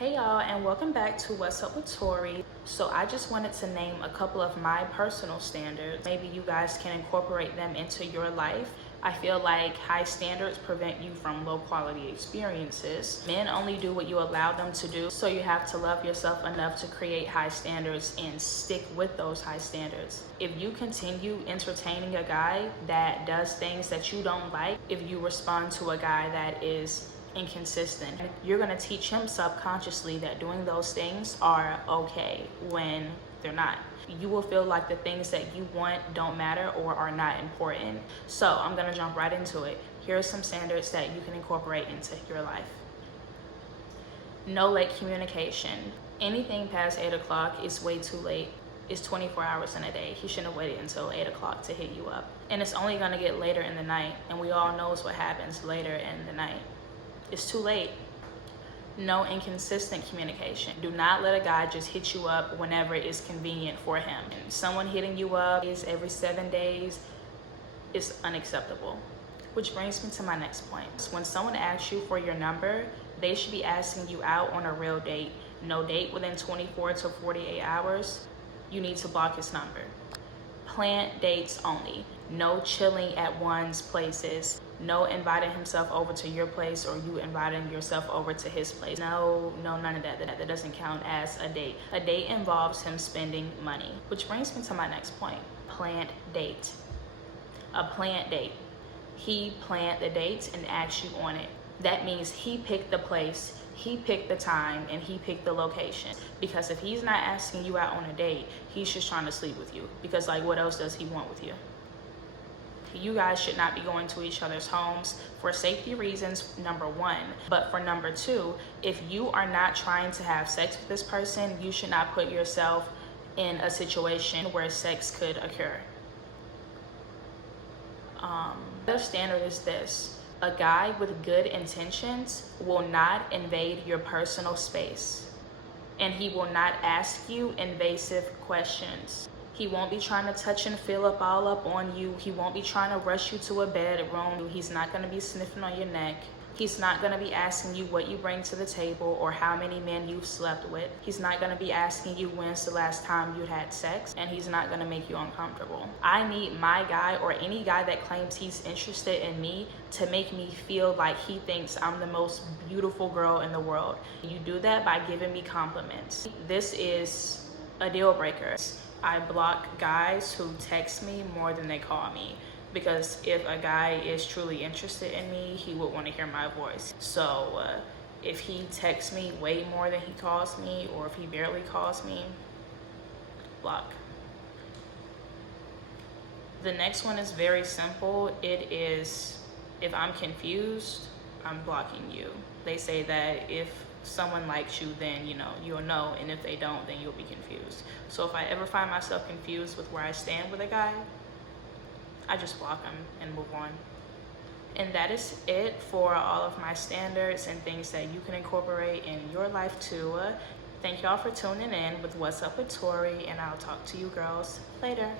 Hey y'all, and welcome back to What's Up with Torii. So I just wanted to name a couple of my personal standards. Maybe you guys can incorporate them into your life. I feel like high standards prevent you from low quality experiences. Men only do what you allow them to do, so you have to love yourself enough to create high standards and stick with those high standards. If you continue entertaining a guy that does things that you don't like, if you respond to a guy that is inconsistent, you're going to teach him subconsciously that doing those things are okay when they're not. You will feel like the things that you want don't matter or are not important. So I'm going to jump right into it. Here are some standards that you can incorporate into your life. No late communication. Anything past 8 o'clock is way too late. It's 24 hours in a day. He shouldn't have waited until 8 o'clock to hit you up. And it's only going to get later in the night, and we all knows what happens later in the night. It's too late. No inconsistent communication. Do not let a guy just hit you up whenever it's convenient for him. And someone hitting you up every 7 days is unacceptable. Which brings me to my next point. When someone asks you for your number, they should be asking you out on a real date. No date within 24 to 48 hours. You need to block his number. Planned dates only. No chilling at one's places. No inviting himself over to your place or you inviting yourself over to his place. No, none of that. That doesn't count as a date. A date involves him spending money. Which brings me to my next point. Planned date. A planned date. He planned the date and asked you on it. That means he picked the place, he picked the time, and he picked the location. Because if he's not asking you out on a date, he's just trying to sleep with you. Because like, what else does he want with you? You guys should not be going to each other's homes for safety reasons, number one. But for number two, if you are not trying to have sex with this person, you should not put yourself in a situation where sex could occur. The standard is this. A guy with good intentions will not invade your personal space, and he will not ask you invasive questions. He won't be trying to touch and feel up all up on you. He won't be trying to rush you to a bedroom. He's not going to be sniffing on your neck. He's not going to be asking you what you bring to the table or how many men you've slept with. He's not going to be asking you when's the last time you had sex, and he's not going to make you uncomfortable. I need my guy or any guy that claims he's interested in me to make me feel like he thinks I'm the most beautiful girl in the world. You do that by giving me compliments. This is a deal breaker. I block guys who text me more than they call me, because if a guy is truly interested in me, he would want to hear my voice. So if he texts me way more than he calls me, or if he barely calls me, block. The next one is very simple. It is, if I'm confused, I'm blocking you. They say that if someone likes you, then you'll know, and if they don't, then you'll be confused. So if I ever find myself confused with where I stand with a guy, I just block him and move on. And that is it for all of my standards and things that you can incorporate in your life too. Thank y'all for tuning in with What's Up with Torii, and I'll talk to you girls later.